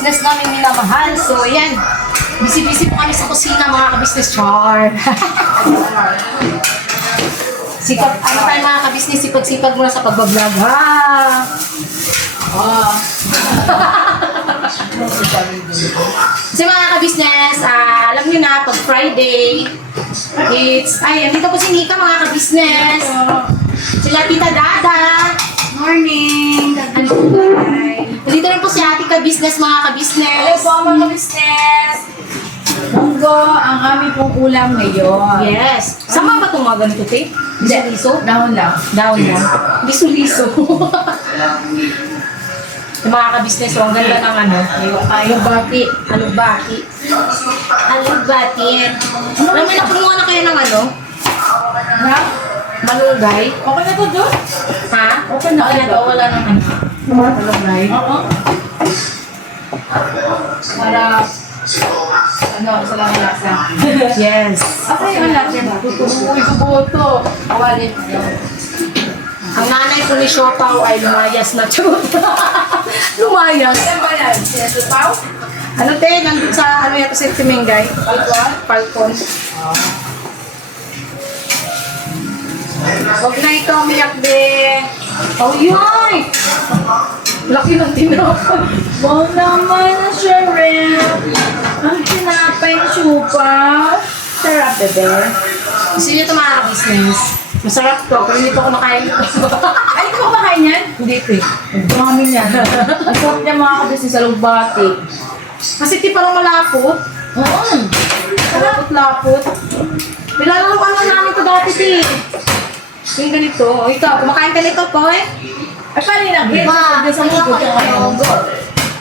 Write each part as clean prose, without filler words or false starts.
ka-business namin minamahal. So, yan. Busy-busy po kami sa kusina, mga ka-business. Char. Sipag, ano tayo mga ka-business, sipag-sipag muna sa pagbablog, ha? Oh. Kasi mga ka-business, alam nyo na, pag Friday, andito po si Nika, mga ka-business. Sila Tita Dada. Morning! Nandito rin po si Ate ka-business, mga Hello ka-business. po mga business! Munggo ang aming pong ulam ngayon. Yes. Sama ba itong mga ganito, te? Liso-liso? Dahon lang. Down mo. Liso-liso. Yung mga ka-business, ang ganda ng ano. Alubati. Alubati. Alubati. Alam mo, napunga na kayo ng ano? Na? Malunggay. Okay na to, Diyos? Ha? Okay na Wala ito. daw, wala nang ano. Malunggay. Oo. Para, sa lang lasa. Yes. Okay, ang natin. Tutubuhin ko boto. Awalin. Ang nanay po ni Siopaw ay lumayas na churot. Lumayas. Saan ba yan? Sinasupaw? Ano te? Nandun sa ano yata sa Timingay? Palkon? Falcon. Huwag na ikaw umiyak, be. Oh, yun! Laki ng tinapay. Wow naman na shrimp. Ang tinapay chupa. Sarap, bebe. Gusto niyo ito mga business. Masarap to, pero hindi ko kumakain ito. Ay, ikaw ba kain yan? Hindi ito eh. Ang dami niya. Ang sarap niya mga kabisnes sa lugbati. Kasi di parang malapot. Oo. Malapot-lapot. Pinalaruan na namin ito dati, ti. Yung ganito. O, ikaw, kumakain ka nito po eh. Ay, paano yun ang Ma, sa munggo ka kayo?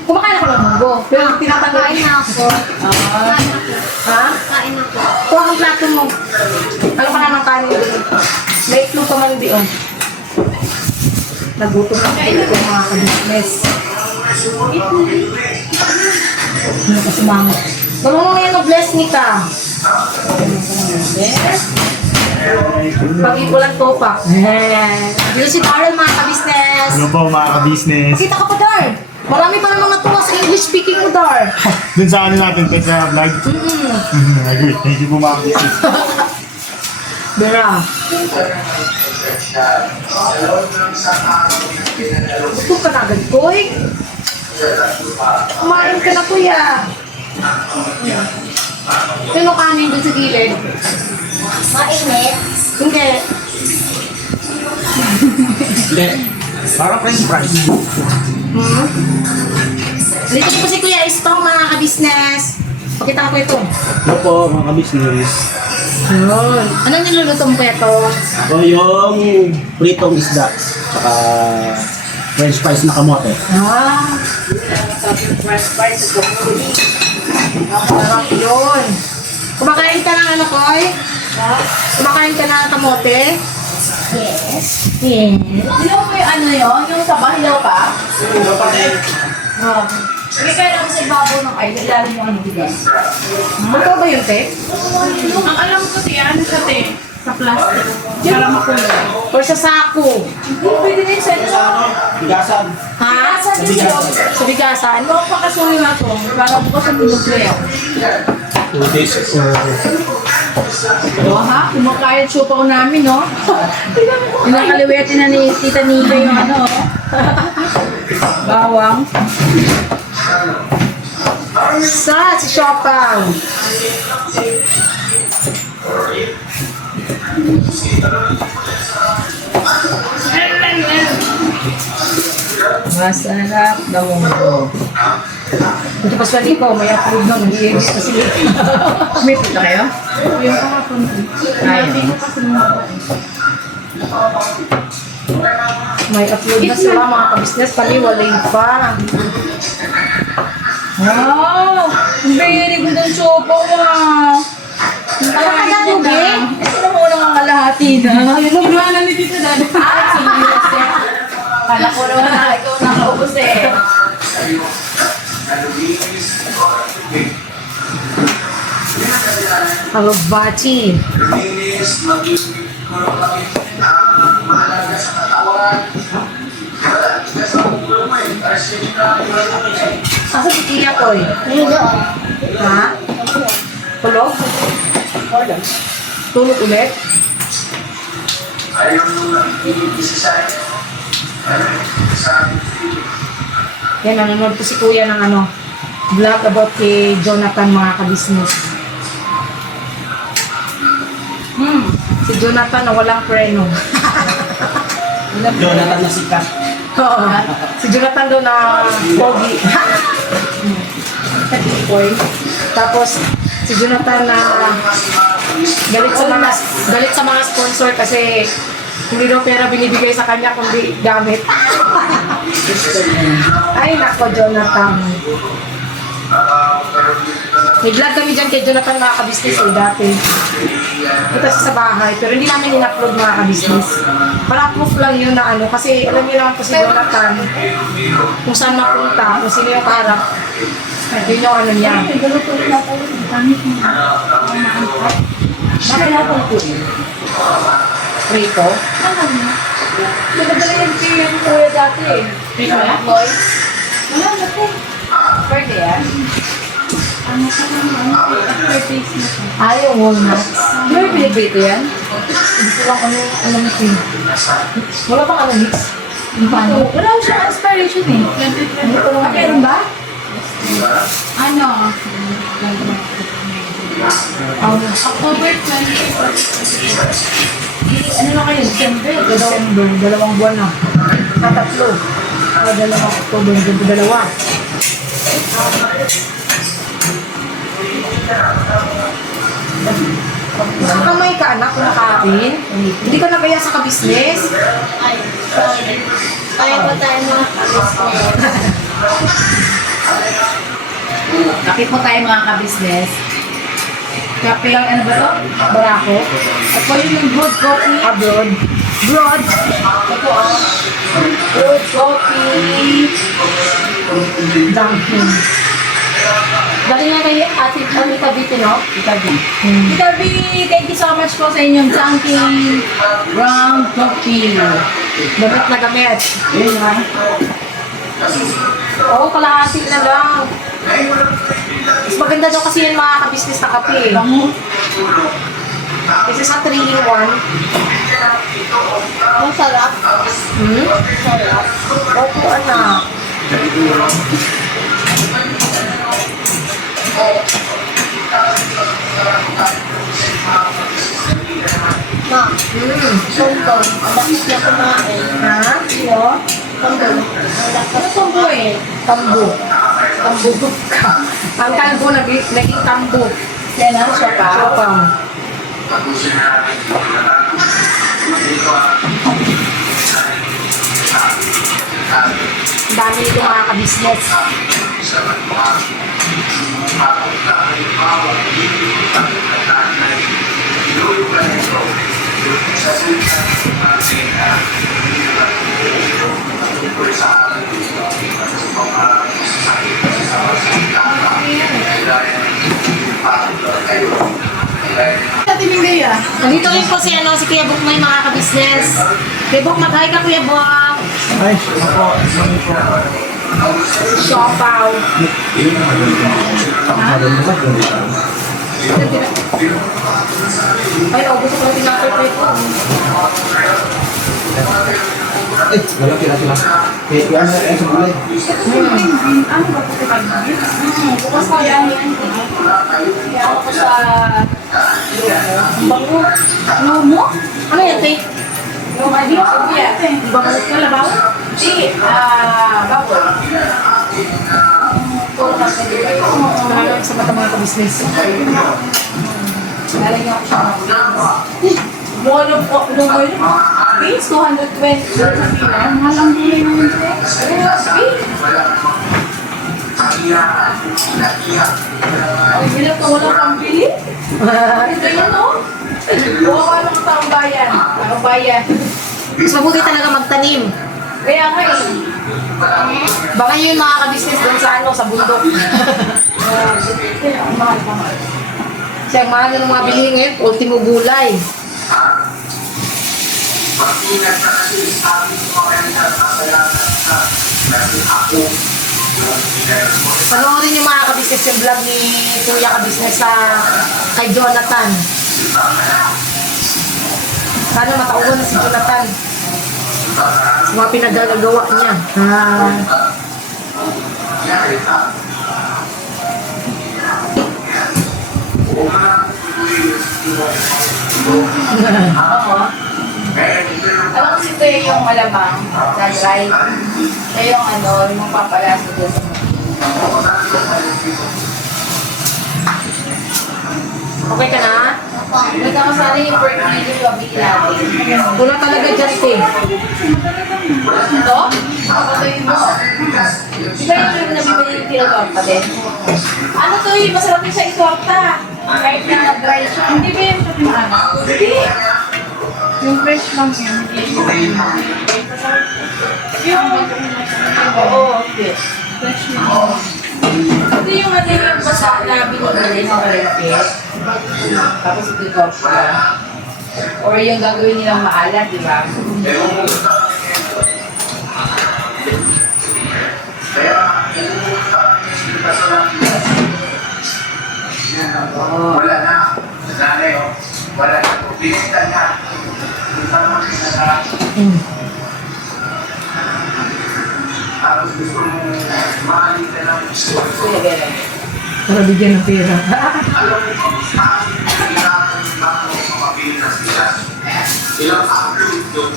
Kumakain ako ng munggo. Pero tinatanggal. Kain na ako. Kain ako. Ha? Kain ako. Kuha kang plato mo. Ano ka naman kanin doon? May itlog pa man di, oh. Nagutom na kayo ko mga ka-business. Ano ka sumama? Gawin mo ngayon mag-bless ni ka. Pag-ipulan topak. Dito si Darrell mga ka-business. Ano po mga ka-business? Kita ka pa, Dar. Marami pa namang natuwa sa English speaking mo, Dar. Dun sa ano natin, sa vlog. Agree. Thank you po mga ka-business. Dara. Gusto ka na agad, Koy? Kumain ka na, kuya. Sino kanin dun sa gilid? Mainit. Hindi. Hindi. Parang french fries. Dito po si Kuya Istong, mga ka-business. Pakita ko ito. Ano po mga ka-business? Yun. Anong niluluto mo kuya to? Ito yung pritong isda. Tsaka french fries na kamote. Ah. Masarap yun. Kumakain ka ng ano, Koy? Kumakain ka ng kamote? Yes. Yes. Hilaw mo yung ano yun? Yung sabah, hilaw pa? Hindi kaya naman sa ibabaw ng ay, ilalim mo ang bigas. Ito ba yun, te? Ang alam ko siya, ano siya, te? Sa plastic. Para makulay. Or sa sako? Hindi, pwede din sa ito. Bigasan. Ha? Sa bigas. Sa bigasan? Ano ang pakasuhin na ito? Para bukas ang minuklayo. 2 days or... O ha? Kumakain chupaw namin, no? Pinakaliwete na ni Tita Nika yung ano, bawang. Si Siopaw. Masarap daw mo. Ito pa sa ko, may upload na mag-iigit kasi. May pita kayo? Yung kahapon. Ayun. May upload na sila mga ka-business, paliwalay pa. Wow! Ang very good ang chupaw, ah. Ano ka na, Ruby? Ito na muna ang kalahati na. Yun ang na ni Tita Dada. Kala ko naman na ikaw nakaubos eh. Alubati. Asa si Tia Koy? Hindi doon. Ha? Tulog? Tulog ulit? Yan, nanonood po si Kuya ng ano, vlog about kay Jonathan, mga kabisnes. Si Jonathan na walang preno. Jonathan na sikat. Oo. Si Jonathan daw na pogi. Boy. Tapos si Jonathan na galit sa mga sponsor kasi hindi daw pera binibigay sa kanya kundi gamit. Ay nako, Jonathan. May vlog kami dyan kay Jonathan, mga kabisnes dati. Kita siya sa bahay, pero hindi namin in-upload, mga kabisnes. Para proof lang yun na ano, kasi alam niyo naman po si Jonathan, kung saan mapunta, kung sino yung kaharap, yun yung ano niya. Rico? Nagdala yung kuya dati eh. Rico na? Boy. Wala na po. Pwede yan. Ayaw, walnuts. Ano yung piniprito yan? Hindi ko lang ano mix eh. Wala pang ano mix? Ano? Wala siyang expiration eh. Meron ba? Ano? October 20. Ano na kayo? December, dalawang buwan na. Tatlo. Dalawang October, dalawa. Kamay ka anak, kumakain. Hindi ka nabaya sa kabisnes. Ay, sorry. Kaya pa tayo mga kabisnes. Kape po tayo mga kabisnes. Kape, ano ba to? Barako. At po yung good coffee. Abroad. Broad. Ito good coffee. Dunkin. Dali nga kay Ate Tita Bitin, no? Tita B. Tita B, thank you so much po sa inyong Dunkin Brown Coffee. Gamit na gamit. Yun ha. Oo, kalahati na lang. Mas maganda daw kasi yan, mga kabisnes na kape. Bango. Kasi sa 3-in-1. Ang sarap. Sarap. Opo, anak. Ma, tongtong. Ang lakas na kumain. Ha? Iyo. Tongtong. Ang lakas. Ano po po eh? Tambo. Tambo ka. Ang kalbo naging tambo. Yan ang sopa. Sopang. Dami nito, mga kabisnes. Sa timing gaya. Nandito rin po si Kuya Bok, may mga kabisnes. Kuya Bok, mag-hi ka, Kuya Bok. Ay, ako. Siopaw. Ay, gusto ko lang tinapay ko ito. Ay, wala sila. Eh, yan na sa gulay. Ano ba po bukas ko yan. Kaya ako sa bango. Ano mo? Ano yan, Tay? Yung ano? Kuya. Babalot ka, labaw? Di, bawal. Maraming sa mata, mga kabisnes. Lalagyan ko siya. Mono po, ano mo yun? Please, 220. Ang halang din naman siya. Ay, bilang ka walang pambili? Ito yun, no? Bukawa lang ang taong bayan. Taong bayan. Mas mabuti talaga magtanim. Kaya nga eh. Baka yun, mga kabisnes doon sa sa bundok. Ang mahal pa nga. Kasi ang mahal ng mga bilihin ngayon, ultimo gulay. Panoorin yung mga kabisnes yung vlog ni Kuya Kabisnes sa kay Jonathan. Sana matauhan na si Jonathan sa mga pinagagawa niya. Alam ko si Toyo yung malamang na dry. Kaya yung ano, yung papalasa doon sa Okay ka na? nagkakasali yung pork belly yung gabi natin. Wala talaga dyan, te. Ito? Kapatay mo. Di ba yung nabibili yung tinatorta din? Ano to yung masarap yung sa itorta? Kahit na nag-dry siya. Hindi ba yung ano? Hindi. Yung fresh lang yun. Oo, okay. Fresh lang. Ito yung ano yung basa na binibili sa Valente. Tapos ito siya. Or yung gagawin nilang maalat, di ba? Wala na. Nanay, oh. Wala na. Binita na. Punta naman siya na. Tapos gusto mo mahalin ka lang. Kuya Bera. Para bigyan ng pera. Alam mo, kailangan lang mo mapili na sila. Ilang upload doon.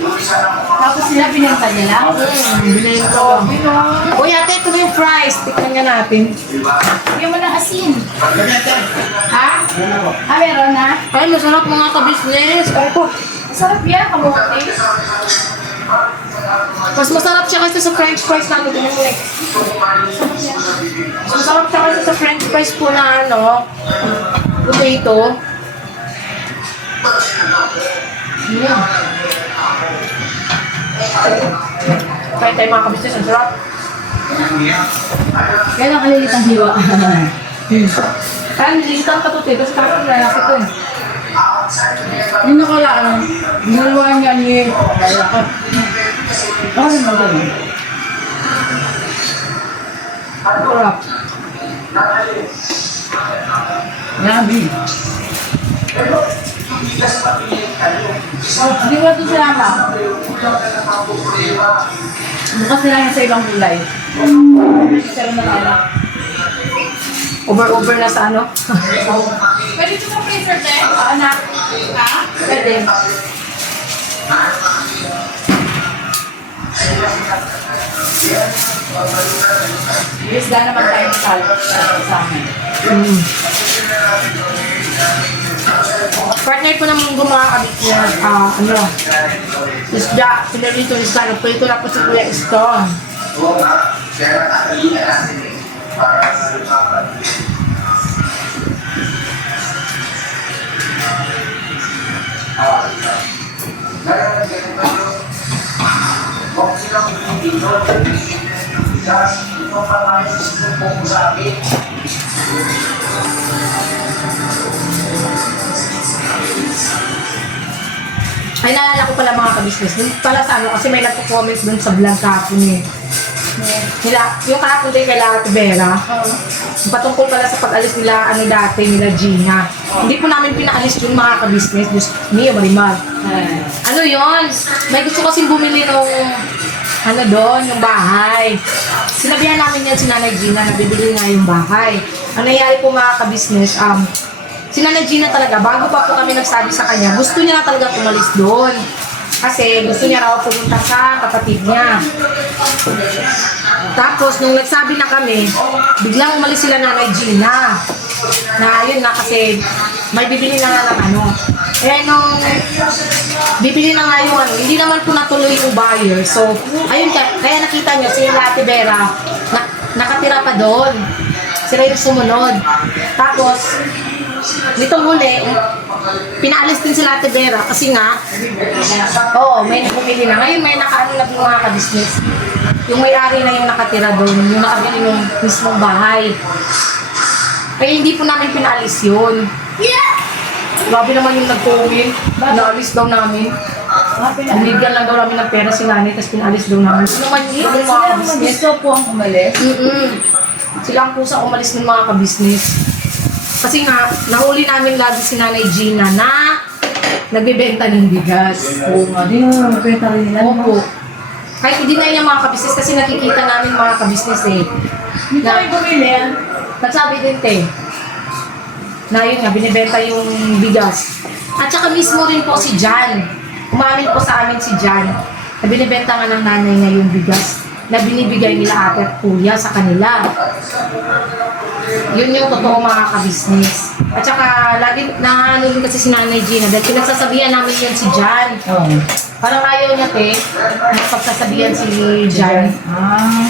Yung isa na mo Tapos sila pinanta nila? Binayin ko. Uy, ate, ito na yung price. Tiknan nga natin. Bigyan mo ng asin. Ha? Ah, meron na? Ay, masarap mga kabisnes. Ay ko. Masarap yan, kamote. Mas masarap siya kasi sa french fries natin. Tingnan mo next. Mas masarap siya kasi sa french fries po na ano, potato. Kaya tayo mga kabisnes, ang sarap. Kaya lang kalilit ang hiwa. Kaya nililitan ka to, te. Kasi kakang lalaki to eh. Yung nakalaan, nalawa niya ni Malakot. Ako rin magaling. Sarap. Grabe. Hindi mo ito sinama. Bukas nila yan sa ibang gulay. Pero nalala. Over na sa ano. Pwede ito sa freezer, Te? Anak. Ha? Pwede. Isda naman tayo sa amin. Partner ko naman gumakabit niya, ano, isda, pinalito isda, nagpalito na po si Kuya Stone. Oo nga. Kaya natatalihan natin eh. Para sa lupapan. Nararamdaman ba yun? Huwag silang dito. Kasi ito pa tayo kung sabi. Ay, naalala ko pala mga kabisnes, dun pala sa ano, kasi may nagpo-comments dun sa vlog kahapon eh. Yung kahapon din kay Ate Vera, patungkol pala sa pag-alis nila, ano dati, nila Gina. Hindi po namin pinaalis yung mga kabisnes, just niyo, Marimar. Ano yon? May gusto kasing bumili nung, ano doon, yung bahay. Sinabihan namin yan si Nanay Gina na bibili nga yung bahay. Ang nangyari po mga kabisnes, si Nanay Gina talaga, bago pa po kami nagsabi sa kanya, gusto niya na talaga umalis doon. Kasi gusto niya raw pumunta sa kapatid niya. Tapos, nung nagsabi na kami, biglang umalis sila Nanay Gina. Na yun nga kasi, may bibili na nga ng ano. Eh, nung bibili na nga yung ano, hindi naman po natuloy yung buyer. So, ayun, kaya nakita nyo, si Ate Vera, nakatira pa doon. Sila yung sumunod. Tapos, nitong huli, pinaalis din sila Ate Vera kasi nga, oo, may bumili na. Ngayon may nakaano na yung mga kabisnes. Yung may-ari na yung nakatira doon, yung nakabili ng mismong bahay. Kaya hindi po namin pinaalis yun. Grabe naman yung nag-comment, naalis daw namin. Binigyan lang daw namin ng pera si nanay, tapos pinalis daw namin. Ano naman yun, yung mga kabisnes? Gusto po ang umalis. Sila ang kusang umalis ng mga kabisnes. Kasi nga, nahuli namin lagi si Nanay Gina na nagbebenta ng bigas. Oo nga, di mo magbenta rin nila. Opo. Kahit hindi na yung mga kabisnes kasi nakikita namin mga kabisnes eh. Hindi tayo bumili yan. Nagsabi din te, na yun nga, binibenta yung bigas. At saka mismo rin po si Jan. Umamin po sa amin si Jan na binibenta nga ng nanay niya yung bigas na binibigay nila ate at kuya sa kanila. Yun yung totoo mga kabisnes. At saka, lagi nahanulin kasi si Nanay Gina dahil pinagsasabihan namin yun si Jan. Oo. Parang ayaw niya te, napagsasabihan si Jan.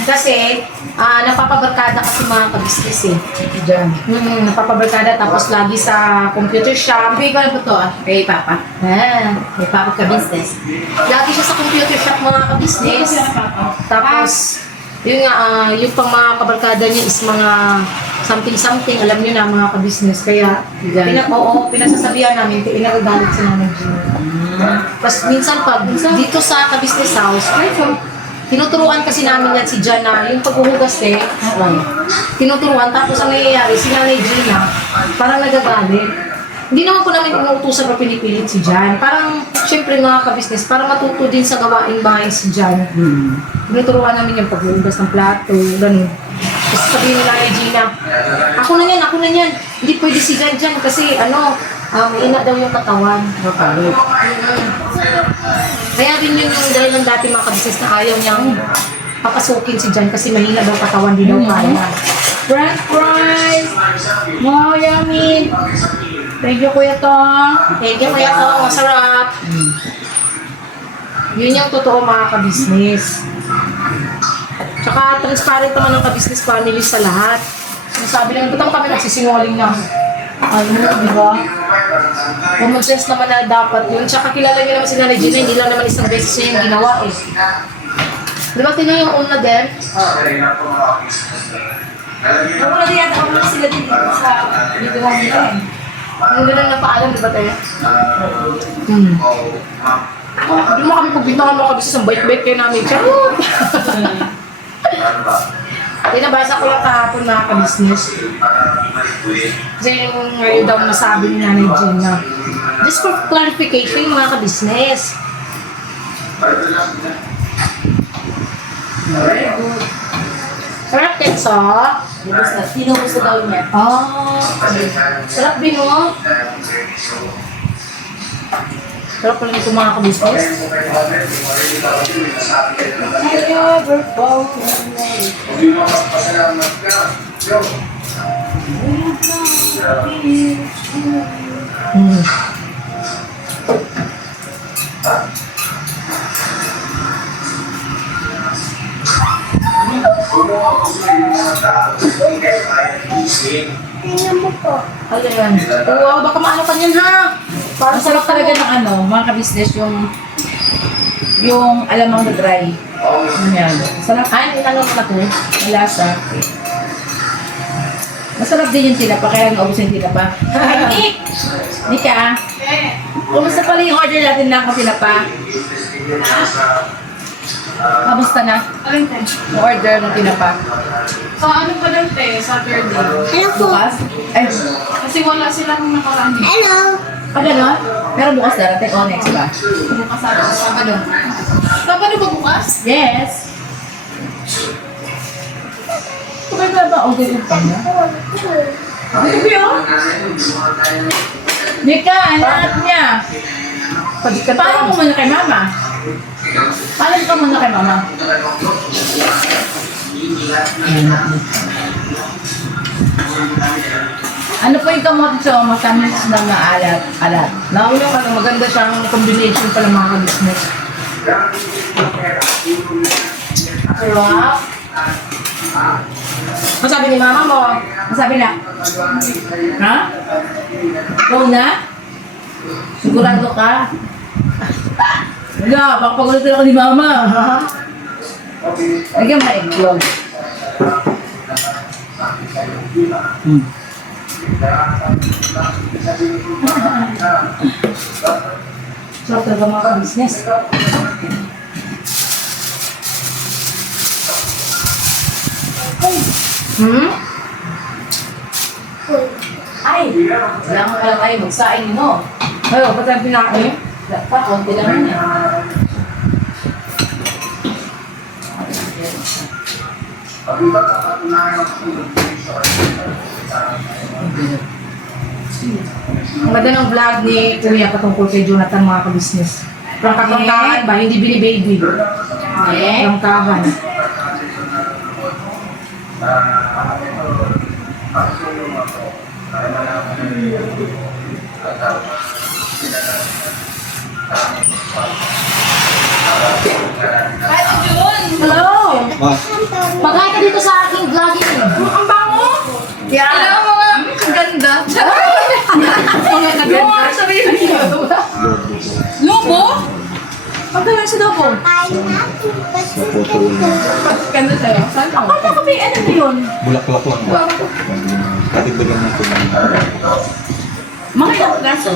Kasi, napapabarkada kasi mga kabisnes eh. Diyan. Napapabarkada tapos lagi sa computer shop. Bigay ko na po to kay Papa. Kay Papa ka business. Lagi siya sa computer shop mga kabisnes. Tapos, yun nga, yung pang mga kabarkada niya is mga something, alam niyo na mga kabisnes. Kaya, pinasasabihan namin, inagagalit si Nanay Gina. Tapos minsan pag dito sa kabisnes house, tinuturuan kasi namin yan si Jan na yung paghuhugas tinuturuan. Tapos ang nangyayari, si Nanay Gina, parang nagagalit. Hindi naman po namin inuutusan o pinipilit si Jan. Parang, syempre mga kabisnes, para matuto din sa gawaing bahay si Jan. Tinuturuan namin yung paghuhugas ng plato, gano'n. Kasi sabihin nila kay Gina, ako na yan. Hindi pwede si Jan dyan kasi mahina daw yung katawan. Kaya din yun yung dahil ng dati mga kabisnes na ayaw niyang papasukin si Jan kasi mahina daw katawan, di daw kaya. French fries! Wow, yummy! Thank you, Kuya Tong. Thank you, Kuya Tong. Masarap. Yun yung totoo mga kabisnes. Tsaka transparent naman ang kabisnes family sa lahat. Sabi lang, ba't kami nagsisingoling na? Di ba? Common sense naman na dapat yun. Tsaka kilala niyo naman si Nanay Gina, hindi lang naman isang beses niya yung ginawa eh. Di ba tingnan yung una din? Ako na din yata, ako na sila din dito sa dito lang nila eh. Yung ganun na paalam, di ba tayo? Hindi mo kami pagbintangan mga kabisnes, ang bait-bait kayo namin. Charot! Pinabasa ko lang kahapon mga kabisnes. Kasi yung ngayon daw nasabi ni Nanay Gina. Just for clarification mga kabisnes. Very good. Sarap ketsa. Tinubos na daw niya. Sarap din mo. Sarap pala nito mga kabisnes. Tingnan mo po. Ayan. Oo, baka maano ka niyan ha. Parang Ang sarap talaga ng mga ka-business yung alamang na dry. Yan. Sarap. Ay, inanong na to. Malasa. Masarap din yung tinapa, kaya naubos yung tinapa. Hi, Nick! Nick ah. Kumusta pala yung order natin ng tinapa? Kamusta na? Alin te? Yung order ng tinapa? Sa ano pa lang te? Saturday. Hello po. Bukas? Ay, Kasi wala sila kung nakaraan eh. Hello. gano'n? Pero bukas darating o next ba? Bukas sa Sabado. Sabado ba bukas? Yes! Pagkita ba? Okay, upang na. Hindi yun? Nika, anak niya. Paano mo muna kay mama? Paano ka muna kay mama? Ano po yung kamote so matamis na maalat-alat? Nauna ka na maganda siyang combination pala mga kabisnes. Sarap. Masabi ni mama mo, Masabi na? Ha? Go na? Sigurado ka? Wala, baka pagulitin ako ni mama. Lagyan mo na iglog. Sarap talaga mga ka-business. Hmm? Ay, wala mo pala kayo magsaing mo. Ayo, ba't ang pinain? Dapat, konti lang yun eh. Ang ganda ng vlog ni Kuya patungkol kay Jonathan mga ka-business. Prangkahan ba? Hindi bini-baby. Eh? Prangkahan. Kahit yun! Hello! Ah, Pagkain ka dito sa aking vlogging. Ang bango! Alam mo nga, ang ganda. Mga kaganda. Sabihin mo. Lobo? Pagkain sa lobo. Ganda sa'yo. Saan ka? Akala ko may ano na yun? Bulaklak lang. Katigdagan natin. Mga ilang kaso.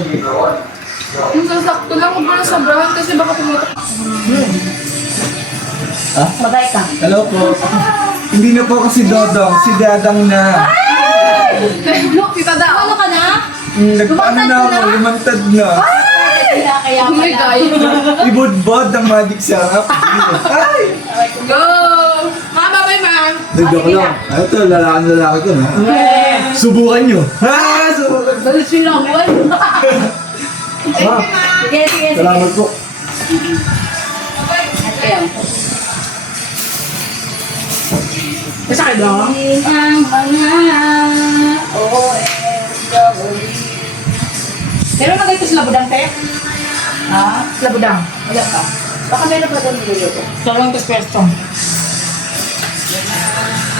Yung sasakto lang, huwag mo na sobrahan kasi baka pumutok. Bagay ka. Hello po. Hindi na po kasi Dodong, si Dadang na. Look, kita daw. Ano ka na? Nagpaano na ako, lumantad na. Kaya Oh my God. Ibudbod ang magic sarap. Ay! Go! Ma, bye-bye, ma. Dagdag ko lang. Ano to, lalaki to, no? Subukan nyo. Ha? Subukan. Balis yun lang, boy. Ah, Sige, sige, sige. salamat po. Ayan. Kasi kayo daw. Ang mga OFW. Meron na ganito sila budang, te? Ha? Sila budang. Wala pa. Baka meron pa doon niluluto. Talong tos pesto.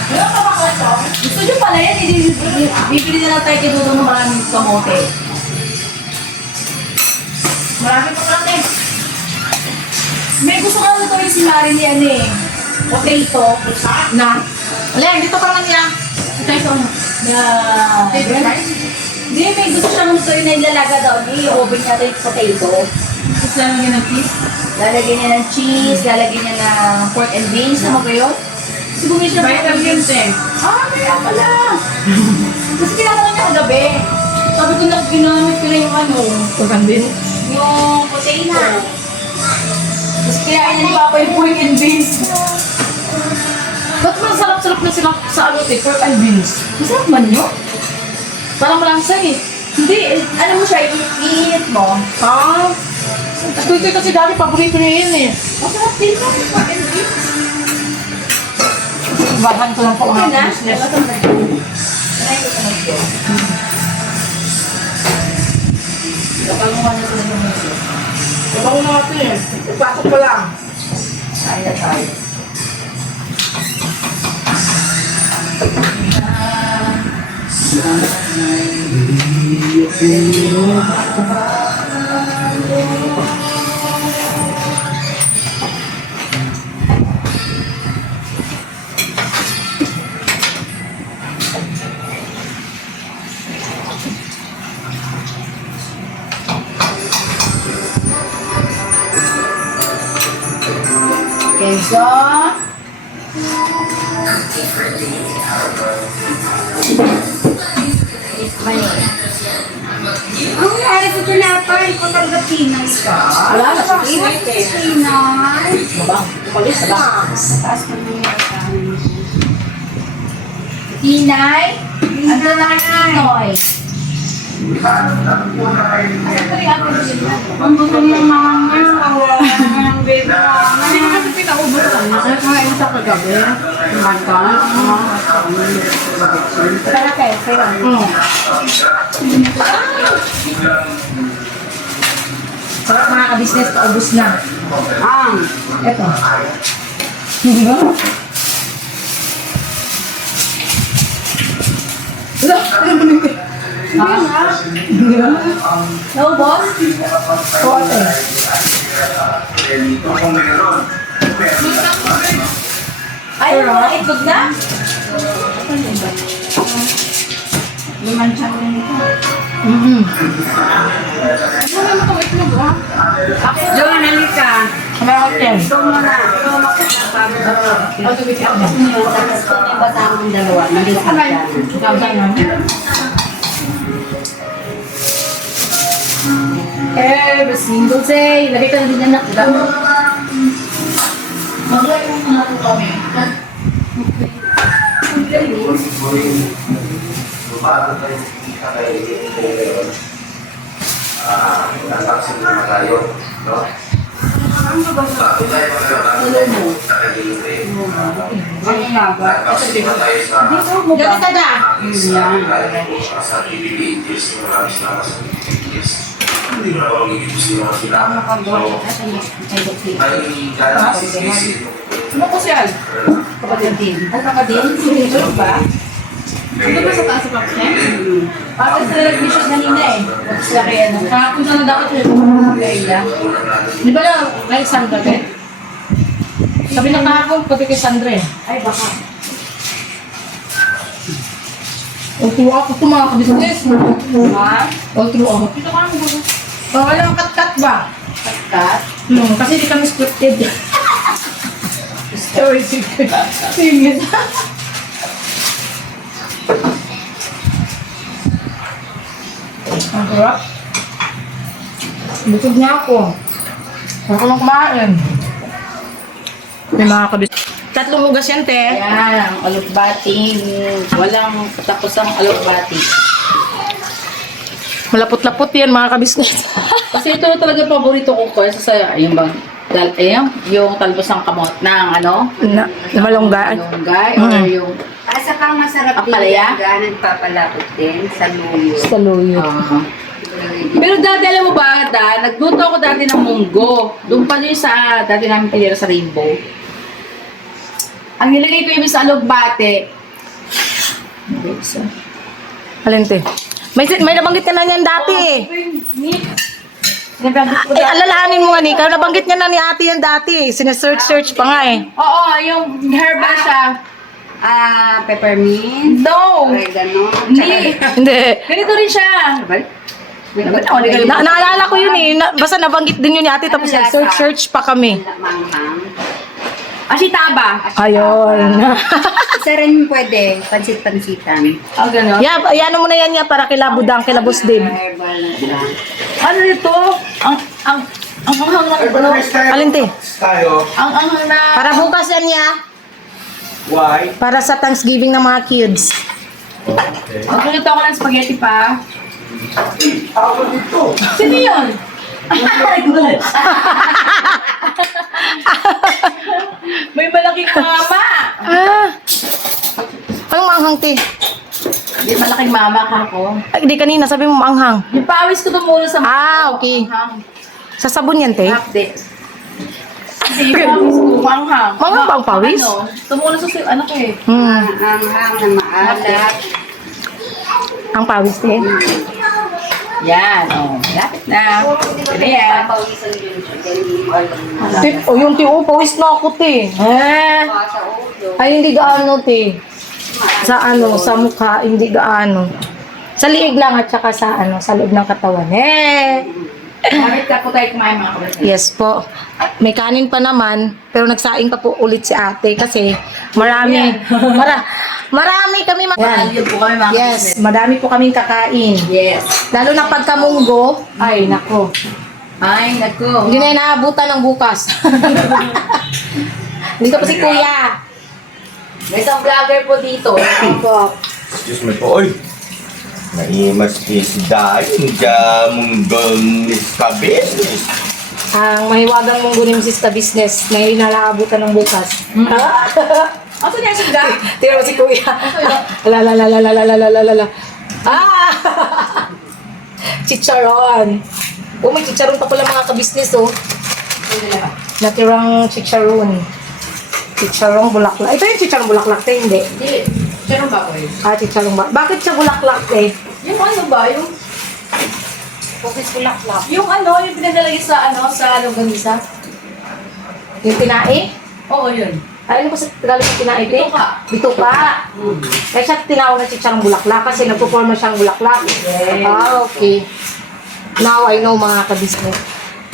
Meron pa ba ito? Gusto nyo pala yan. Bibili na lang tayo kay Dudo ng maraming kamote. Marami pa lang eh. May gusto ka lutuin si Mari ni ano eh. Potato. Na. Alay, dito ka lang niya. Potato na... Hindi, may gusto siyang lutuin na ilalaga daw. I-oven niya rin potato. Tapos lalagyan ng cheese. Lalagyan niya ng cheese, lalagyan niya ng pork and beans. Ano ba yun? Kasi bumili siya ng pork and beans eh. Ah, kaya pala. Kasi kinakaroon niya kagabi. Sabi ko na ginamit ko na yung ano, Pagkandin. yung potato. Tapos kinain niya ni Papa yung pork and beans. Ba't masarap-sarap na sila sa ano, te? Pork and beans. Masarap man yun. Parang malansa eh. Hindi, alam mo siya, iinit mo. Ah. Gusto ko kasi dati paborito niya yun eh. Masarap din yung pork and beans. Bahan ko lang po Okay mga na? business. Ito na yun. Try ko na yun. Kapanguhan na ito ng mga. Ito ko mga ito eh. Ipasok ko lang. Kain na tayo. Okay, so... Ang nangyari sa tinapay ko talaga Pinay ka. Wala na sa Pinay. Pinay. Mabang. Kulis lang. Taas pa niya yung Pinay. Ano na kay Pinoy? Ang gusto ng mga nga. Ang baby Hindi na kasi pinaubo ka na. Kaya kumain sa kagabi. Mata. Para kayo, kayo. Sarap mga ka-business, paubos na. Ito. No, boss? Kote. Kung meron, Ay, mga itlog na? Liman siya rin ito. Joan, halika. Meron din. Ito muna. Ito O, tumitiyak na. Tapos kung may batamang dalawa, maliit ka dyan. Ganda na. Single say. Lagay ka na din anak. Lumago tayo kita kay nataksin na tayo, no? Bago tayo magkakaroon sa kay Ano nga ba? nataksin na tayo sa Dito ka na. sa PBBs, maraming salamat sa PBBs. Hindi mo na ako magiging sila sila. So, ay dahil sa sisi, Ano ko siya? Kapatid din. Ay, kapatid? Sinunod ba? Ano ba sa taas sa kapsya? Bakit sa nag-mission kanina eh? Tapos laki ano. Kakapunta na dapat yung Leila. Di ba lang, kay Sandra eh? Sabi na kahapon, pati kay Sandra eh. Ay, baka. All through ako ito mga kabisnes. Ha? All through ako. Ito ka naman ba? Walang cut-cut ba? Kat. Kasi di kami scripted. Story secret. Singit. Ang sarap. Busog niya ako. Ako lang kumain. May mga kabisnes. Tatlong hugas yan, te. Ayan, ang alukbating. Walang tapos ang alukbati. Malapot-lapot yan, mga kabisnes. Kasi ito talaga paborito ko kasi sa yung bang yung talbos ng kamot ng ano? Na malunggay. Malunggay or yung Asa pang masarap Ang din palaya? yan, nagpapalapot din sa luyo. Sa luyo. Pero dati, alam mo ba, nagluto ako dati ng munggo. Doon pa din sa, dati namin tinira sa Rainbow. Ang nilagay ko yung sa alugbate. Alin, te? May nabanggit ka na niyan dati eh. Alalahanin mo nga ni, kaya nabanggit niya na ni ate yan dati eh. Sinesearch pa nga eh. Oo, yung herbal siya. Peppermint, No! oregano, Hindi. Hindi. Ganito rin siya. Naalala ko yun eh. Basta nabanggit din yun ni ate tapos search pa kami. manghang. Asitaba. Ayun. Isa rin pwede, pansit-pansitan. Oh, gano'n. Yan mo na yan niya para kila Budang, kila Boss Dave. Herbal na lang. Ano nito? Ang hanghang na ano? Alin, te? tayo, Ang hanghang na... Para bukas yan niya. why? Para sa Thanksgiving ng mga kids. Magluto ako ng spaghetti pa. Ako dito. Sino yun? Ay, gulat. May malaking mama. Anong maanghang, te? May malaking mama ka ko. Ay, di kanina, sabi mo maanghang. Yung pawis ko tumulo sa Okay. Manghang. Sa sabon yan, te? Update. Kasi yung pawis ko, manghang. Manghang ba ang pawis? Ano? Tumulo sa ano ko eh. Hmm. Manghang na maalat. Ang pawis, te? Yan, oh. Lapit na. Ano yan? Papawisan din siya. Ganyan. Yung tiyo, pawis na ako, te. Sa ulo. Ay, hindi gaano, te. Sa mukha, hindi gaano. Sa liig lang at saka sa loob ng katawan. Bakit ka po tayo kumain mga kapatid? Yes po. May kanin pa naman, pero nagsaing pa po ulit si ate kasi marami kami Yun po kami mga Yes, madami po kaming kakain. Yes. Lalo na pagkamunggo, ay nako. Ay, naku. Hindi na inaabutan ng bukas. Dito pa si kuya. May isang vlogger po dito. Excuse me po, oy. Naimas isdahin ka mong sa business. Ang mahiwagang munggo ni Mrs. Ta Business na hindi na inaabutan ng bukas. Ano niya siya? Tira mo si kuya. La. Chicharon. Oh, may chicharon pa pala mga kabisnes, oh. Natirang chicharon. Chicharong bulaklak. Ito yung chicharong bulaklak, te, hindi. Hindi. Siya ba ko eh? Chicharong ba? Bakit siya bulaklak, te? Yung ano ba? Yung... Focus bulaklak. Yung ano, yung pinadalagay sa ano, sa longganisa? Yung tinae? Oo, yun. Ay, ano ba sa Tagalog na kinain? Bituka. Bituka. Kaya siya tinawag na chicharong bulaklak kasi nagpo-forma siyang bulaklak. Ah, okay. Now I know mga kabisnes.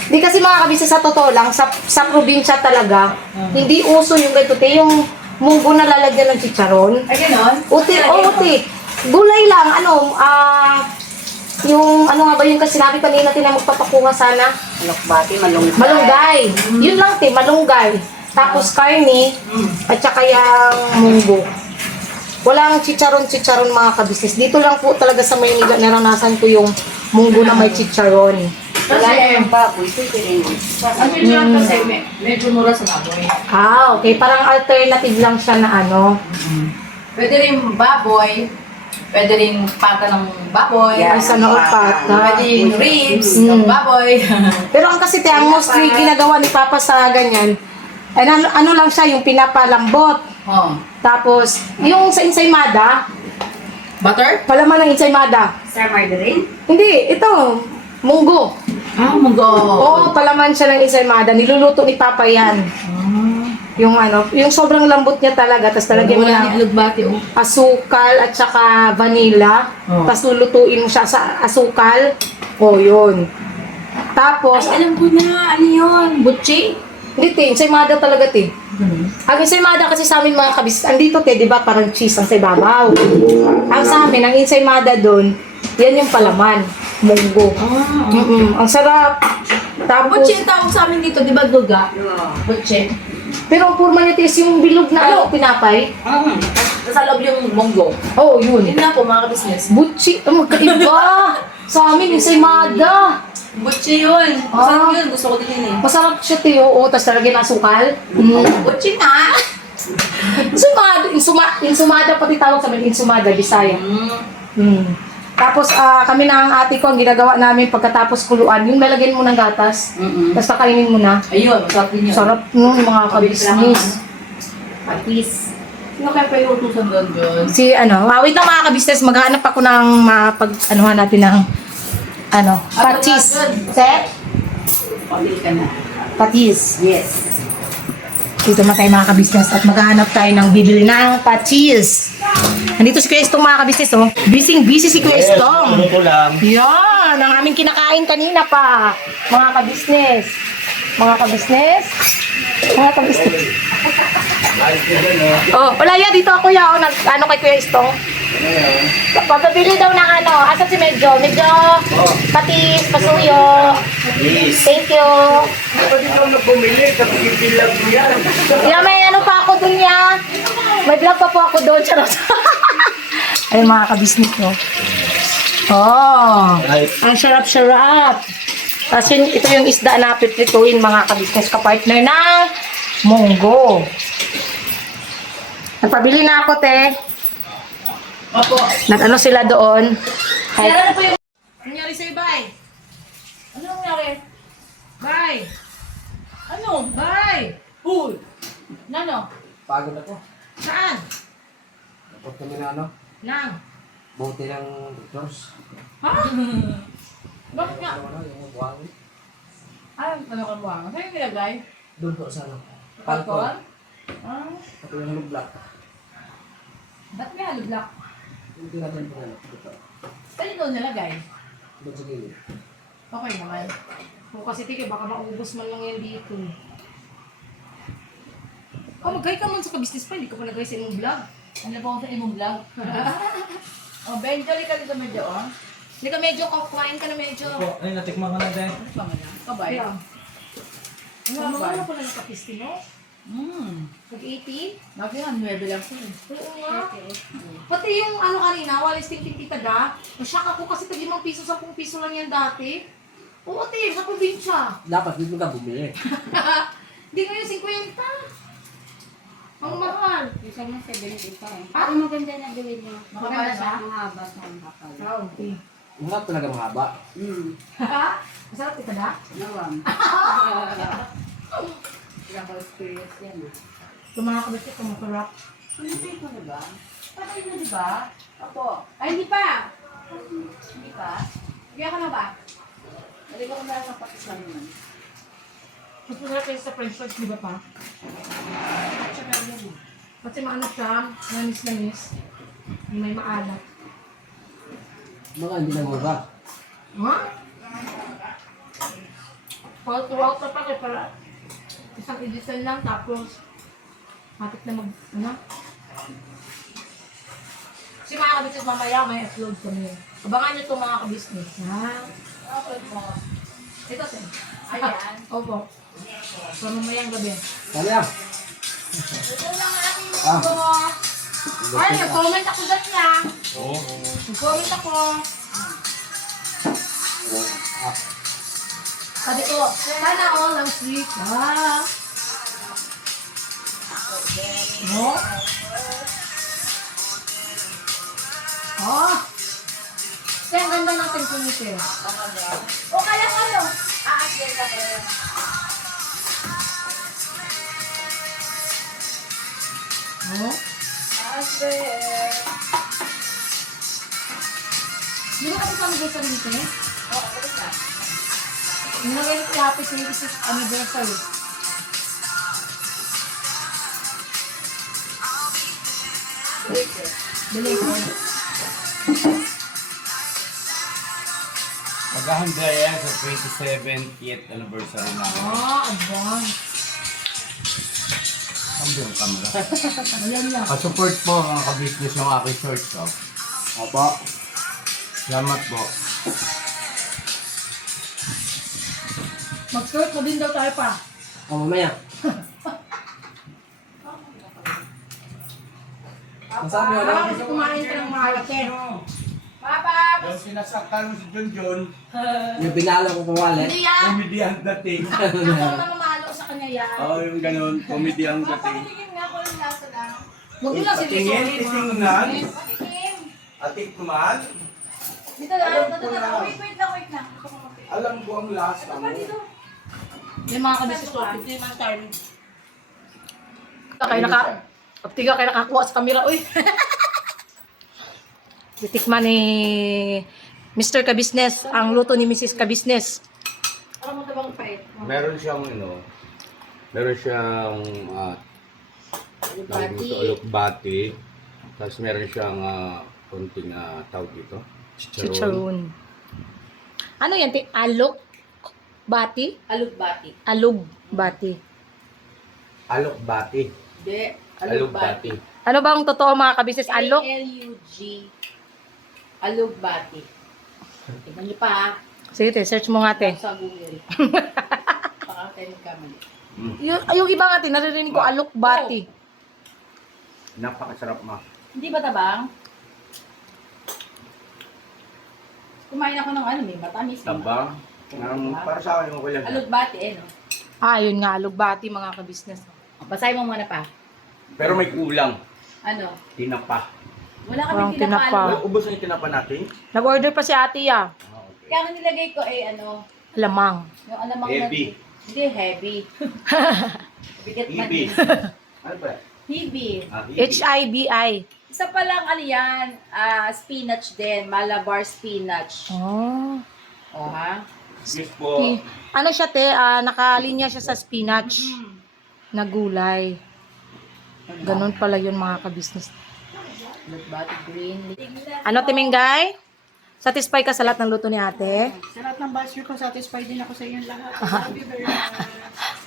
Hindi kasi mga kabisnes sa totoo lang, sa probinsya talaga, hindi uso yung ganito. Yung munggo na lalagyan ng chicharon. Ay, gano'n? Uti, uti. Gulay lang, yung ano nga ba yung kasi sinabi kanina na magpapakuha sana? Malukbati, malunggay. Malunggay. Yun lang malunggay. Tapos karne, at saka yung munggo. Walang chicharon mga kabisnes. Dito lang po talaga sa Maynila naranasan ko yung munggo na may chicharon. Kasi yung baboy, pwede rin. Ano yun lang kasi medyo mura sa baboy. Ah, okay. Parang alternative lang siya na ano. Pwede rin baboy, pwede rin pata ng baboy. Ay, sa noo pata. Pwede yung ribs ng baboy. Pero ang kasi ang mostly ginagawa ni Papa sa ganyan, ay ano lang siya, yung pinapalambot. Oh. Tapos, yung sa ensaymada, Butter? palaman ng ensaymada. Sir Margarine? Hindi, ito, munggo. Ah, munggo. Oo, palaman siya ng ensaymada. Niluluto ni Papa yan. Yung yung sobrang lambot niya talaga. Tapos talagyan mo Wala ni ng alugbati, oh. asukal at saka vanilla. Oh. Tapos lulutuin mo siya sa asukal. O, yun. Tapos, Ay, alam ko na, ano yun? Butchi? hindi, ensaymada talaga, Ang ensaymada kasi sa amin mga kabis, andito, di ba, parang cheese ang sa ibabaw. Ang sa amin, ang ensaymada doon, yan yung palaman. Munggo. Ang sarap. Tapos, Butchi ang tawag sa amin dito, di ba, duga? Butchi. pero ang forma niya is yung bilog na pinapay. Sa loob yung munggo. Oo, yun. Yun nga po, mga ka-business. Butchi, magkaiba. Sa amin, ensaymada. Butchi yun. Masarap yun. Gusto ko din yun eh. Masarap siya, oo. Tapos talagyan ng sukal. Butchi na! Insumada pati tawag sa amin, insumada, Bisaya. Tapos kami na ang ate ko, ang ginagawa namin pagkatapos kuluan, yung lalagyan mo ng gatas, tapos kakainin mo na. Ayun, masarap din yun. Sarap nun, mga kabisnes. Patis. Sino kaya pa yung utusan doon, John? Wait lang mga kabisnes, maghanap ako ng mapag-anuhan natin ng, patis. Set? Pagil ka na. Patis. Yes. Dito na tayo mga kabisnes at maghahanap tayo ng bibili ng patis. Nandito si Kuya Estong mga kabisnes, oh. Busy si Kuya Estong. Ano ko lang. Yan, ang aming kinakain kanina pa. Mga kabisnes. Mga kabisnes. Mga kabisnes. Oh, wala yan. Dito ako yan. Ano kay Kuya Estong? Pagpabili daw ng asan si Medyo? Medyo patis, pasuyo. Yes. Thank you. Yeah, may pa ako dun yan. May vlog pa po ako doon. Charot. Ayun mga kabisnes ko. Oh, Right. ang sarap-sarap. Kasi ito yung isda na piprituin mga kabisnes ka-partner na munggo. Nagpabili na ako, te. Opo. Nag-ano sila doon. Sira na po yung... Ano nangyari sa'yo, Bay? Ano nangyari? Bay! Ano? Bay! Pool. Nano? Pagod ako. Saan? Dapat kami na Nang. buti ng doctors. Ha? Bakit nga? Yung buhangin. Ano ka buwang? Saan yung nilagay? Doon po sa Alcohol? Ah, Pati yung hulog black. ba't may halublock? Hindi natin po dito. Saan yung doon nilagay? Doon sa gilid. Okay naman. Kung kasi tiki, baka maubos man lang yan dito. Oh, mag-hi ka man sa ka-business pa. Hindi ka pa nag-hi sa imong vlog. Ano po ako sa imong vlog? Oh, Benjali ka dito medyo, oh. Hindi ka medyo, kumain ka na medyo. Ay, natikman ko na din. Ano pa nga na? Kabay. Kaya, Ano ano ba? na pala nakapiste mo? Pag-18? Bakit nga, 9 lang sila. Oo nga. Pati yung kanina, walis tingting tita da. Nasyak ako kasi tag 5 piso, 10 piso lang yan dati. Oo, te, sa probinsya. Dapat dito ka bumili. Hindi ngayon 50. Ang mahal. Isa mo 70 pa eh. Ah? Ang maganda na gawin mo. Makapal Maganda siya? Ang haba sa ang kapal. Ah, okay. Masarap talaga mahaba. Ha? Masarap tita da? Nawang. Travel experience yan ah. Tumakabit ka, masarap. Pinatay ko na ba? Patay na, di ba? Opo. Ay, hindi pa. Hindi pa? Bigyan ka na ba? Hindi ko na sa patis lang naman. Mas masarap yung sa french fries, di ba pa? Kasi maano siya, lamis-lamis. May maalat. Mga hindi nagmura. Ha? Throughout na pa kayo para isang edition lang tapos matik na ano? Kasi mga kabisnes mamaya may upload kami. Abangan nyo itong mga kabisnes. Ha? Upload mo. Ito sir. Ayan. Opo. So mamayang gabi. Ano yan? Ito lang ang aking Ah. mo. Ay, nag-comment ako dyan niya. Oo. Nag-comment ako. Sabi ko, sana all ang sweet. No? Oh. Kaya ang ganda ng tension ni Sir. O kaya ano? Aasir ka pa rin. Oh. Asir. Di ba kasi kami sa rin, Sir? Oo, ulit na. Nilagay ko yung happy 26th anniversary. Delay ko. Maghahanda yan sa 27th anniversary namin. Advance. Saan yung camera? Ayan lang. Pasupport po mga ka-business yung aking shorts. Oh. Opo. Salamat po. Mag-skirt mo din daw tayo pa. O, mamaya. Masabi mo Baka kasi kumain ka ng mahalat eh. Papa! Yung sinasaktan mo si Junjun, yung pinalo ko kung wallet. Hindi yan! comedy ang dating. Ako ang mamamalo sa kanya yan. Oo, yung ganun, comedy ang dating. Papakiligin nga ko yung lasa lang. Huwag mo lang Tingin, sinusulit. titingnan. Patikim! Atik naman. Dito lang, dito lang. Wait lang. Alam ko ang lasa mo. Yung mga kabisnes ko, 15 months time. Tiga kayo nakakuha sa camera. Uy! Titikman ni Mr. Kabisnes, ang luto ni Mrs. Kabisnes. Alam mo ito bang pait? Meron siyang, meron siyang, alukbati. Tapos meron siyang, konting, tawag dito. Chicharon. Ano yan? Alok? Bati? Alugbati. Alug bati. Alukbati. Hindi. Alukbati. Ano ba ang totoo mga kabisnes? Alok? Alug. Alugbati. Tignan niyo pa ha. Sige, te, search mo nga, te. Sa Google. Baka tayo kamali. Yung iba nga, te, naririnig ko alok bati. Napakasarap ma. Hindi ba tabang? Kumain ako ng may matamis. Tabang. Para sa akin, okay lang. Alugbati no? Yun nga, alok bati mga kabisnes. Basahin mo muna pa. Pero may kulang. Ano? Tinapa. Wala Walang kami tinapa. tinapalo. Ubus na yung tinapa natin. Nag-order pa si ate, ah. Okay. Kaya nga nilagay ko Lamang. yung alamang Heavy. Hindi, heavy. Bigat man Ibi. din. Ano ba? Heavy. Ibi. H-I-B-I. Isa pa lang yan, spinach din, Malabar spinach. Oh. O ha? Yes po. Ano siya, te? Nakalinya siya sa spinach na gulay. Ganun pala yun mga kabisnes. Alugbati green. Ano, Timingay? Satisfy ka sa lahat ng luto ni ate? Sa lahat ng basyo ko, satisfied din ako sa inyong lahat. Love you very much.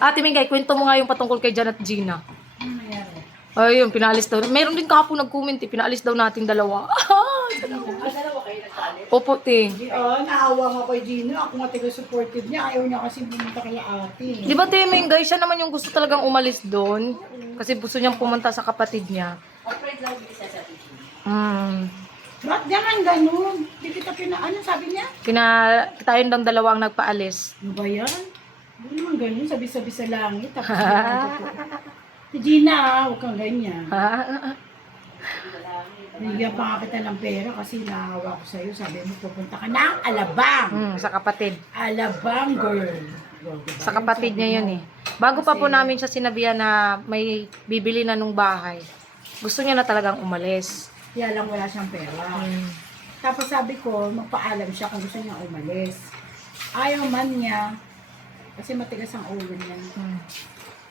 Ate Mingay, kwento mo nga yung patungkol kay Jan at Gina. Ano nangyari? Ay, yung pinaalis daw. Meron din kahapon nag-comment, pinaalis daw natin dalawa. Dalawa kayo nagsalit. Opo, te. Naawa nga kay Gino. Ako nga taga-supportive niya. Ayaw niya kasi pumunta kay ate. Di ba, te, Mingay, siya naman yung gusto talagang umalis doon? Kasi gusto niyang pumunta sa kapatid niya. Afraid lang din sa teaching. Ba't naman ganun? Di kita ano sabi niya? Tayong lang dalawang nagpaalis. Ano ba yan? Hindi naman ganun. Sabi-sabi sa langit. Tapos si Gina, huwag kang ganyan. Bigyan pa nga kita ng pera kasi naawa ko sa'yo. Sabi mo, pupunta ka ng Alabang. Sa kapatid. Alabang girl. Diba? Sa kapatid niya yun eh. Bago pa po namin siya sinabihan na may bibili na nung bahay, gusto niya na talagang umalis. Kaya lang wala siyang pera. Tapos sabi ko, magpaalam siya kung gusto niya umalis. Ayaw man niya, Kasi matigas ang ulo niyan.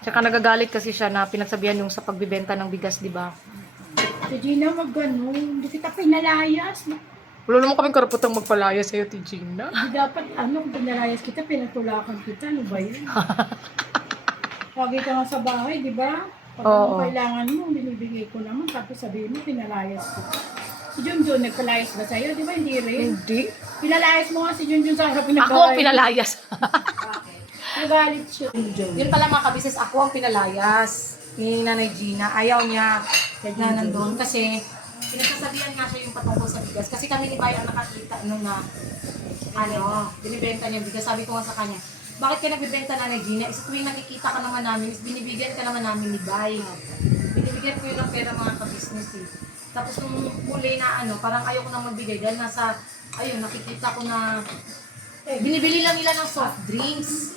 Tsaka nagagalit kasi siya na pinagsabihan yung sa pagbibenta ng bigas, di ba? Si Gina, mag-ano, hindi kita pinalayas. Wala naman kaming karapatang magpalaya sa'yo, Gina. Hindi dapat, pinalayas kita, pinatulakan kita. Ano ba yan? Lagi ka nga sa bahay, di ba? Pag Oo. kailangan mo, binibigay ko naman. Tapos sabihin mo, pinalayas ko. Si Junjun, nagpalayas ba sa'yo? Di ba? Hindi rin. Hindi. Pinalayas mo nga si Junjun sa harap Ako ang pinalayas. Nagalit siya. Yun pala mga kabisis, ako ang pinalayas. Ni Nanay Gina. Ayaw niya na nandun kasi pinagsasabihan nga siya yung patungkol sa bigas. Kasi kami ni Bay ang nakakita nung na binibenta niya yung bigas. Sabi ko nga sa kanya, bakit ka nagbibenta Nanay Gina? Isa tuwing nakikita ka naman namin, is binibigyan ka naman namin ni Bay. Binibigyan ko yun ng pera mga kabisnes eh. Tapos nung muli na parang ayaw ko na magbigay dahil nasa, nakikita ko na binibili lang nila ng soft drinks.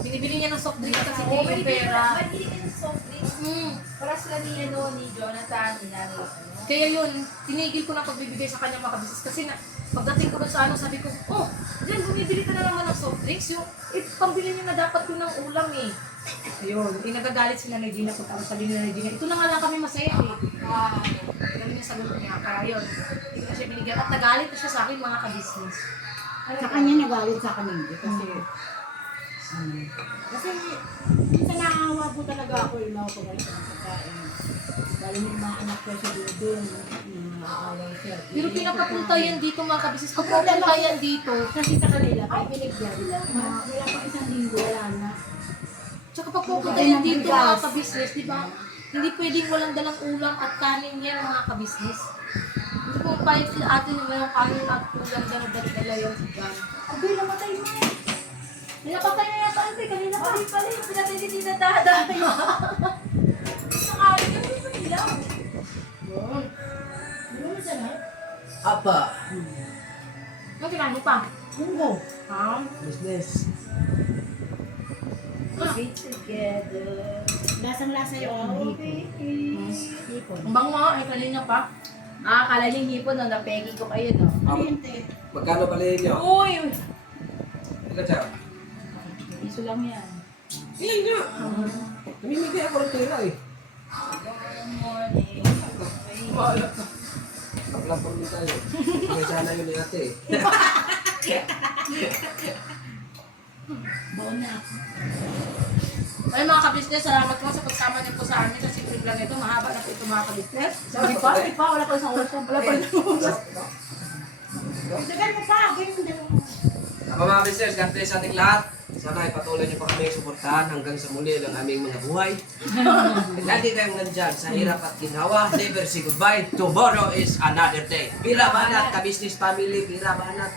Binibili niya ng soft drinks kasi hindi yung pera. Ba't hindi ka ng soft drinks? Para sila ni Jonathan, ni Nanay. Kaya yun, tinigil ko na pagbibigay sa kanya mga kabisnes. Kasi pagdating ko doon sa sabi ko, diyan, bumibili ka na naman ng soft drinks. Yung, pambili niyo na dapat ko ng ulam eh. Ayun, nagagalit si Nanay Gina kung tawag sabi ni Nanay Gina, ito na nga lang kami masaya eh. Ganun yung sagot niya. Kaya yun, hindi ko siya binigyan. At nagalit na siya sa akin mga kabisnes. Sa kanya nagalit sa kanya. Kasi minsan naawa po talaga ako yung mga pagalit sa pagkain. Dahil yung mga anak ko sa doon, naawa siya. Pero pinapapunta yan dito mga kabisnes. Papunta yan dito. Kasi sa kanila, pag binigyan, wala pa isang linggo, wala na. Tsaka pag pupunta yan dito mga kabisnes, di ba? Hindi pwedeng walang dalang ulam at kanin yan mga kabisnes. Hindi po pahit sila atin yung mayroong kanin at ulam dyan at dala yung ulam. Abay, namatay mo eh. Pinapatay na yata ate, kanina pa. Hindi pala, pinatay din tinatahadahay mo. Sa kain, hindi pa ilaw. Ano mo siya na? Apa. Ano kailangan mo pa? Bungo. Business. Be together. Lasang-lasa yung hipon. Ang bango nga, ay kanina pa. Akala niyo hipon, no? Napegi ko kayo, no? Ano yun, te? Magkano pala yun nyo? Uy! Ika siya. Iso lang yan. Ilan nga? Namimigay ako ng pera eh. Bahala ka. Kaplatong din tayo. Kaya sana yun ni ate eh. Baon na ako. Ay mga kabisnes, salamat po sa pagsama niyo po sa amin sa simple lang ito. Mahaba na po ito mga kabisnes. Sabi pa, wala pa isang oras. Wala pa isang oras. Dagan mo pa, ganyan din. Ako mga business, God bless sa ating lahat. Sana ay patuloy niyo pa kami suportahan hanggang sa muli ng aming mga buhay. Lagi kayong nandyan sa hirap at ginawa. Never say goodbye. Tomorrow is another day. Pira banat, ka-business family. Pira banat.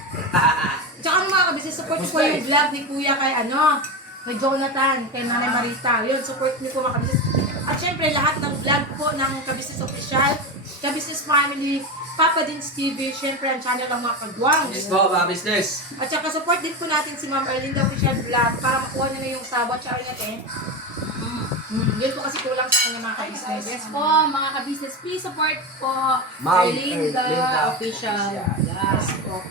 Tsaka mga kabisnes, support niyo po yung vlog ni Kuya kay kay Jonathan, kay Nanay Marita. Yun, support niyo po mga kabisnes. At syempre, lahat ng vlog po ng Kabisnes Official, Kabisnes Family, Papa Dins TV, syempre ang channel ng mga kagwang. Let's go mga business. At saka support din po natin si Ma'am Erlinda Official Vlog para makuha niyo na yung sabot siya rin natin. Yun po kasi kulang sa kanya mga kabisnes. Yes po, mga ka-business, please support po Ma'am Erlinda Erlinda Official. Yes po.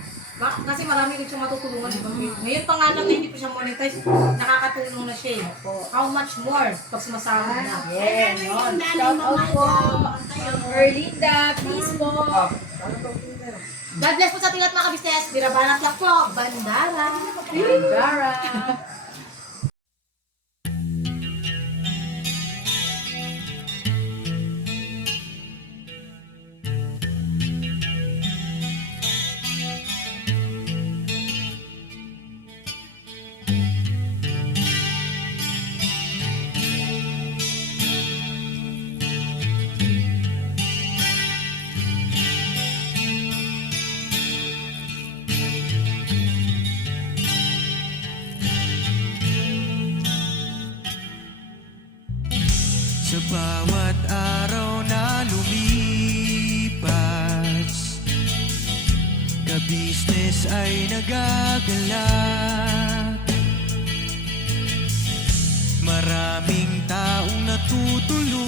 Kasi marami rin siyang matutulungan. Diba? Ngayon pa nga lang na hindi po siya monetize, nakakatulong na siya eh. How much more pag sumasama na? Yes, shout out po. Erlinda, please po. God bless po sa ating lahat mga kabisnes. Birabanat lang po. Bandara. Bandara. Sa bawat araw na lumipas, ka-business ay nagagalak. Maraming taong natutulungan,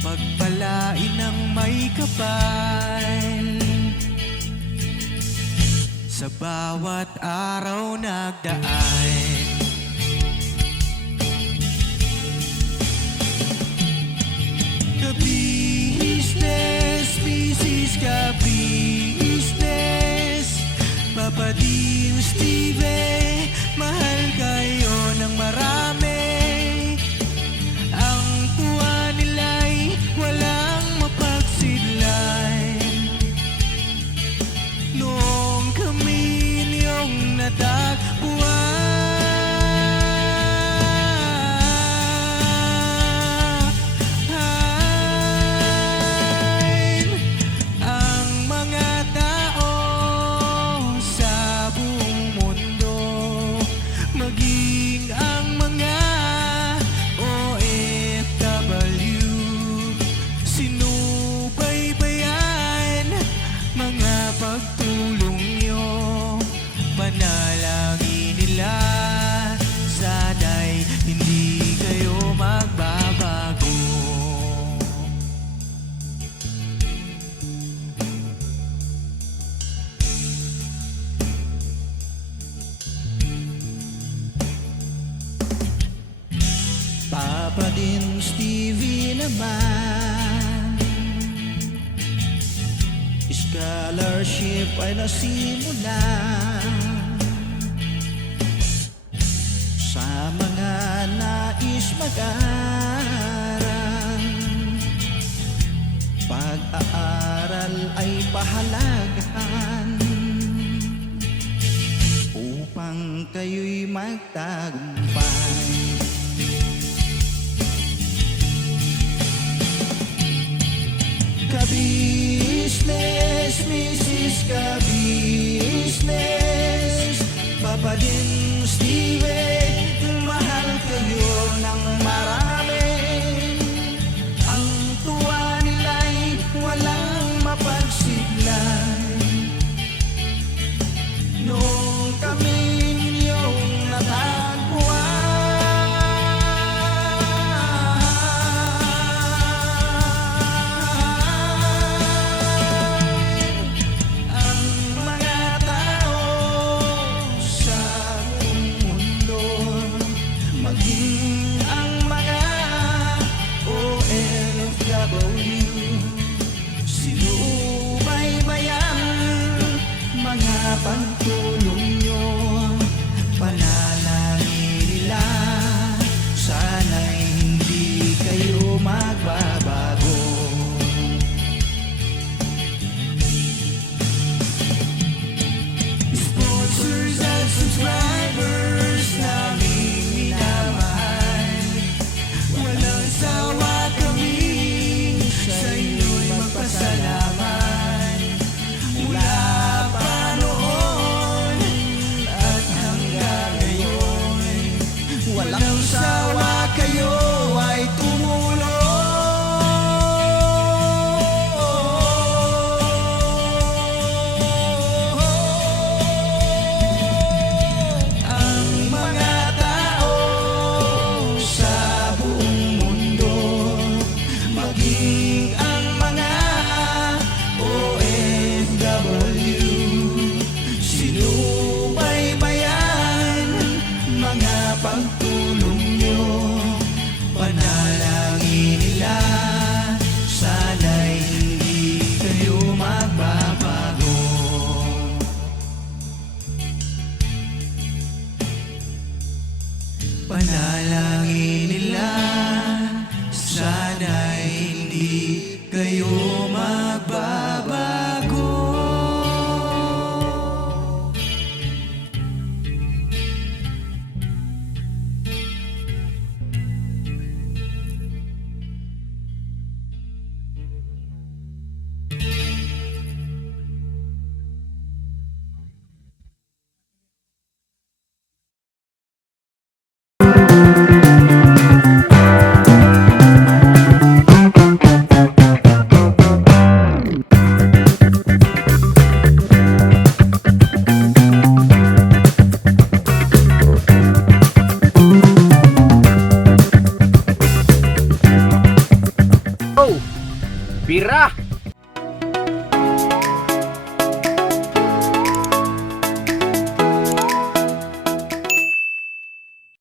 pagpalain ng may kapal. sa bawat araw nagdaan. Ka-business, Mrs. Ka-business, Papa Dio, Steve, mahal kayo ng marami. Ang tuwa nila'y walang mapagsidlay. Noong kami niyong natagpuan, ang mga tao sa buong mundo, maging ang mga OFW, sinubaybayan mga pagtulong nyo, panalangin nila, sana'y hindi kayo magbabago. Papa din Stevie naman, scholarship ay nasimulan sa mga nais mag-aral. Pag-aaral ay pahalagahan upang kayo'y magtagumpay. Ka-business, Mrs. Ka-business, Papa din Steve, mahal kayo ng marami. Ang tuwa nila'y walang mapagsiglay. Noong kami ninyong natagpuan, ang mga tao sa buong mundo, maging ang mga OFW, sinubaybayan mga pagtulong nyo, panalangin nila, sana'y hindi kayo magbabago. Sponsors at subscribers naming minamahal, walang sawa kami sa inyo'y magpasalamat. Mula pa noon at hanggang ngayon, walang sawa kayo ay tumulong. Ang mga tao sa buong mundo, maging ang mga OFW, sinubaybayan mga pagtulong nyo, panalangin nila, sana'y hindi kayo magbabago. Panalangin nila, sana'y hindi kayo magbabago. Bira!